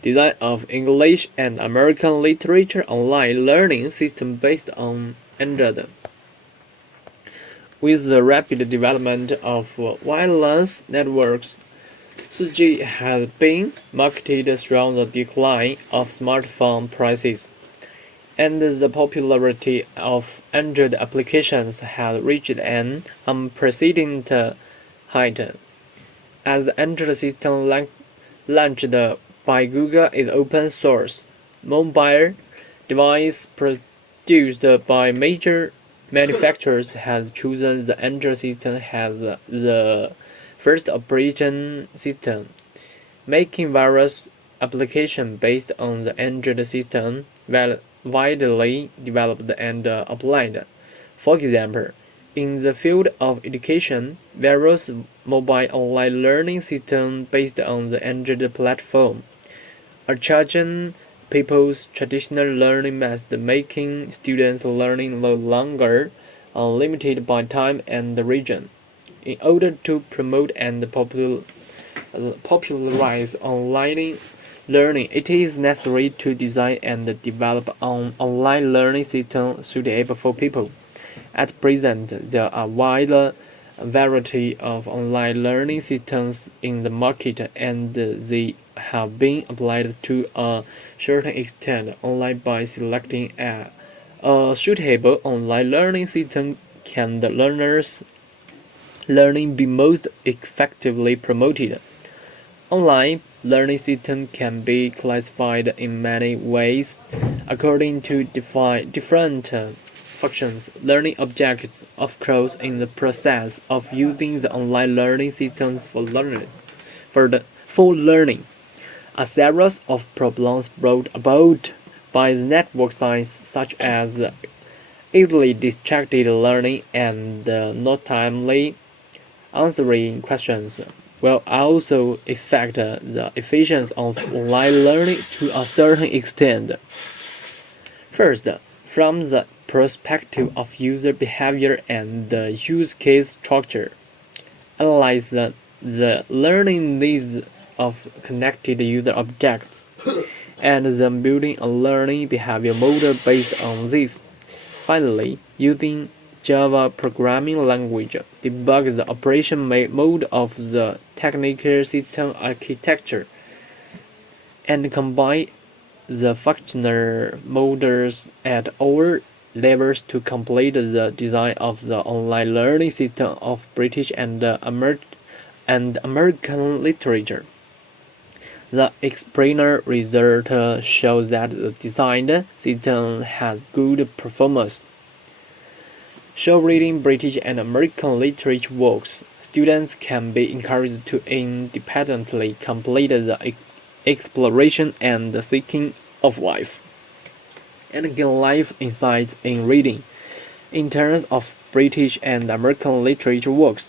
Design of English and American literature online learning system based on Android. With the rapid development of wireless networks, 4G has been marketed through the decline of smartphone prices, and the popularity of Android applications has reached an unprecedented height. As the Android system launched by Google is open source, mobile devices produced by major manufacturers have chosen the Android system as the first operating system, making various applications based on the Android system widely developed and applied. For example, in the field of education, various mobile online learning systems based on the Android platform are changing people's traditional learning method, making students' learning no longer limited by time and region. In order to promote and popularize online learning, it is necessary to design and develop an online learning system suitable for people. At present, there are wide variety of online learning systems in the market, and they have been applied to a certain extent online. By selecting a suitable online learning system, can the learner's learning be most effectively promoted. Online learning system can be classified in many ways according to different functions. Learning objectives, of course, in the process of using the online learning systems for learning, a series of problems brought about by the network science, such as easily distracted learning and not timely answering questions, will also affect the efficiency of online learning to a certain extent. First, from the perspective of user behavior and the use case structure, analyze the learning needs of connected user objects, and then building a learning behavior model based on this. Finally, using Java programming language, debug the operation mode of the technical system architecture, and combine the functional models at all levels to complete the design of the online learning system of British and American literature. The explainer result shows that the designed system has good performance. So reading British and American literature works, students can be encouraged to independently complete the exploration and the seeking of life, and gain life insights in reading. In terms of British and American literature works,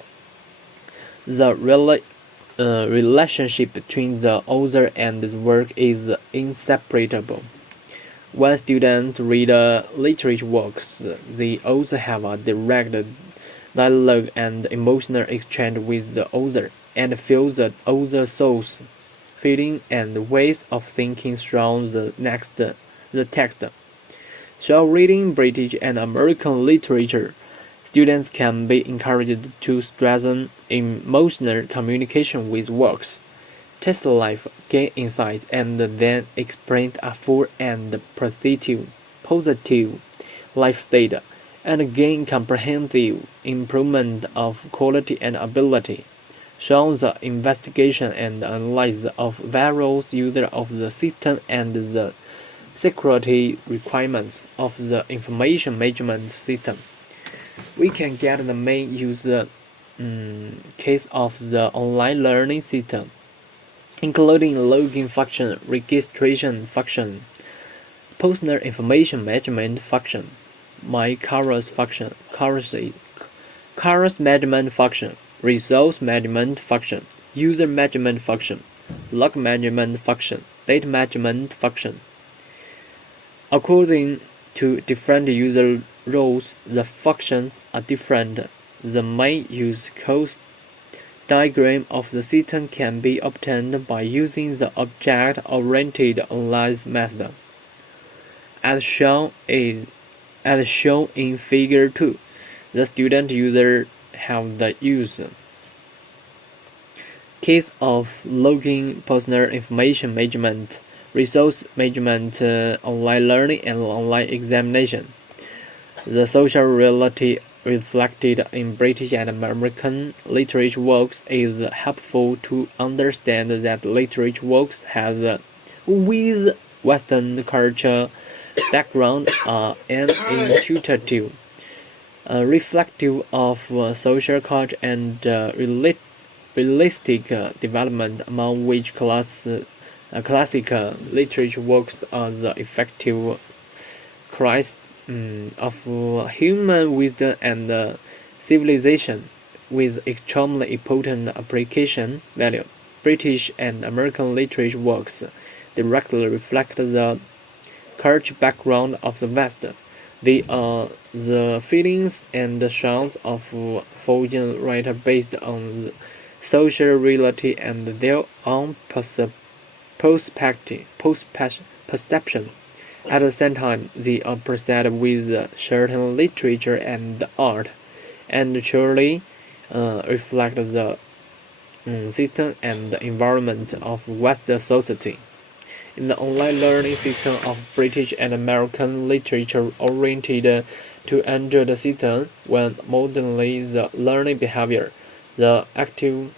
the relationship between the author and the work is inseparable. When students read literature works, they also have a direct dialogue and emotional exchange with the author, and feel the author's thoughts, feeling, and ways of thinking through the text. So reading British and American literature, students can be encouraged to strengthen emotional communication with works, test life, gain insights, and then experience a full and positive life state, and gain comprehensive improvement of quality and ability. So the investigation and analysis of various users of the system and the security requirements of the information management system, we can get the main user case of the online learning system, including login function, registration function, personal information management function, my course function, course management function, resource management function, user management function, log management function, data management function. According to different user roles, the functions are different. The main use case diagram of the system can be obtained by using the object-oriented analysis method, as shown in Figure 2. The student user have the use case of logging personal information management, resource management, online learning, and online examination. The social reality reflected in British and American literature works is helpful to understand that literature works has with Western culture background are an intuitive, reflective of social culture and realistic development, among which classical literature works are the effective Christ of human wisdom and civilization, with extremely important application value. British and American literature works directly reflect the cultural background of the West. They are the feelings and the sounds of Fuyang writer based on social reality and their own perception. At the same time, they are presented with certain literature and art, and truly reflect the system and the environment of Western society. In the online learning system of British and American literature oriented to Android system, when modernly the learning behavior, the activity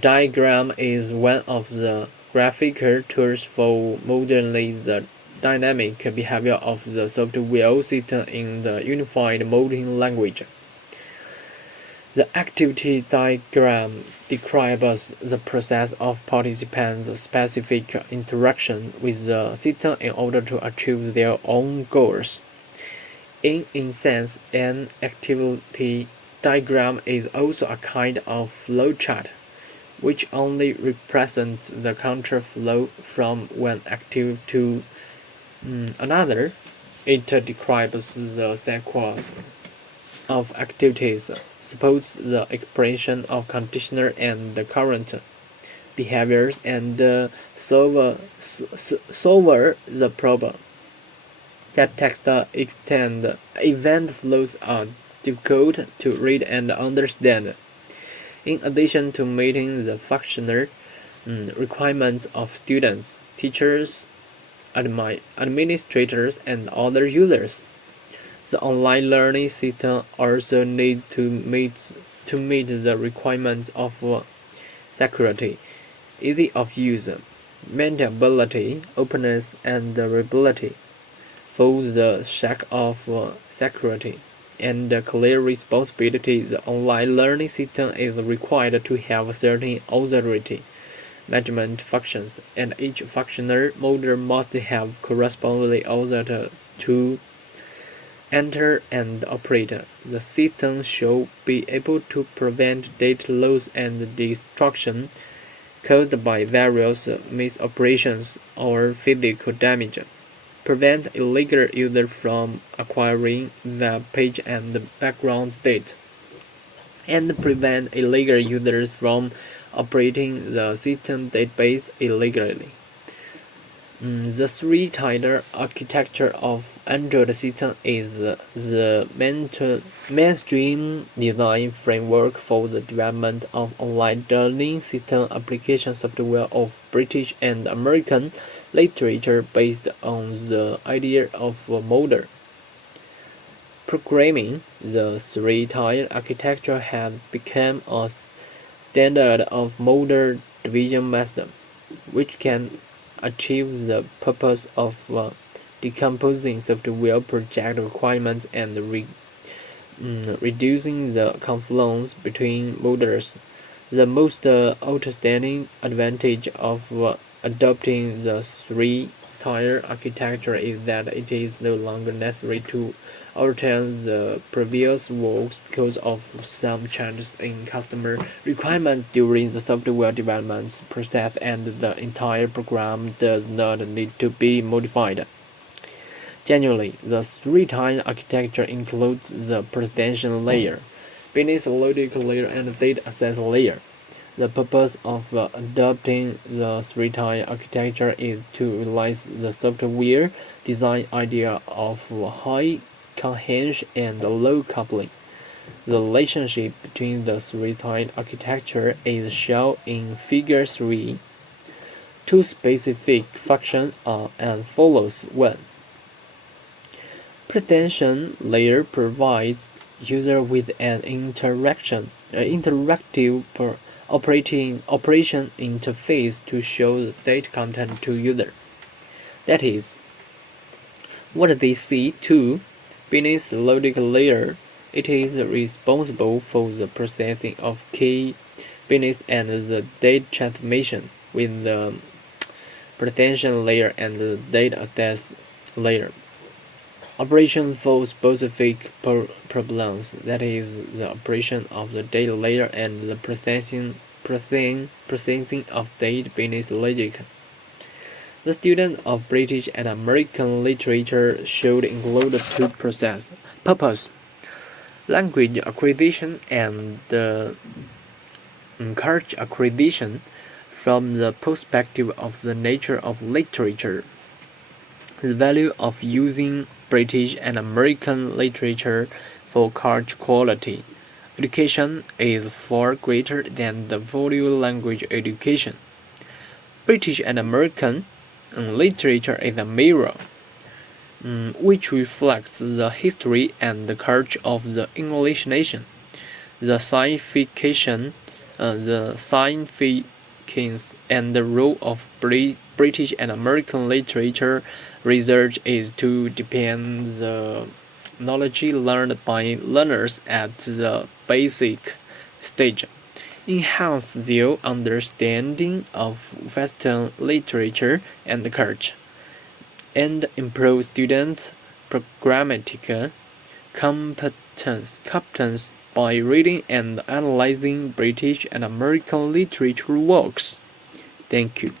diagram is one of the graphical tools for modeling the dynamic behavior of the software system in the unified modeling language. The activity diagram describes the process of participants' specific interaction with the system in order to achieve their own goals. In essence, an activity diagram is also a kind of flowchart, which only represents the control flow from one activity to another. It describes the sequence of activities, supports the expression of conditional and current behaviors, and solve the problem. That text extend event flows are difficult to read and understand. In addition to meeting the functional requirements of students, teachers, administrators, and other users, the online learning system also needs to meet the requirements of security, ease of use, maintainability, openness, and reliability. For the sake of security and clear responsibility, the online learning system is required to have certain authority management functions, and each functional model must have corresponding authority to enter and operate. The system should be able to prevent data loss and destruction caused by various misoperations or physical damage, prevent illegal users from acquiring web page and background data, and prevent illegal users from operating the system database illegally. The three-tier architecture of Android system is the mainstream design framework for the development of online learning system application software of British and American literature based on the idea of model programming. The three-tier architecture has become a standard of model division method, which can achieve the purpose of decomposing software project requirements and reducing the confluence between models. The most outstanding advantage of adopting the three-tier architecture is that it is no longer necessary to alter the previous works because of some changes in customer requirements during the software development process, and the entire program does not need to be modified. Generally, the three-tier architecture includes the presentation layer, beneath logic layer and data access layer. The purpose of adopting the three-tier architecture is to realize the software design idea of high cohesion and low coupling. The relationship between the three-tier architecture is shown in Figure 3. Two specific functions are as follows. 1. Pretension layer provides user with an interactive operation interface to show the data content to user. That is, what they see. 2. Beneath the logic layer, it is responsible for the processing of key business and the data transformation with the pretension layer and the data access layer. Operation for specific problems, that is, the operation of the data layer and the processing of data business logic. The students of British and American literature should include two purpose: language acquisition and encourage acquisition from the perspective of the nature of literature. The value of using British and American literature for culture quality education is far greater than the value language education. British and American literature is a mirror, which reflects the history and the culture of the English nation. The significance and the role of British and American literature research is to deepen the knowledge learned by learners at the basic stage, enhance their understanding of Western literature and culture, and improve students' programmatic competence by reading and analyzing British and American literature works. Thank you.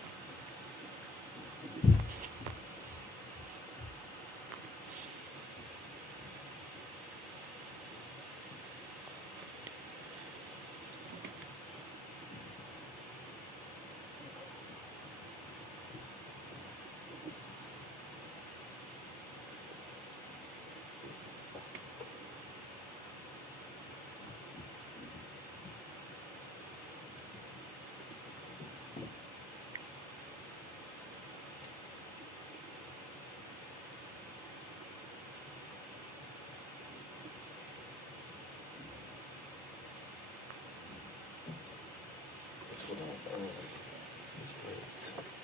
Let's wait.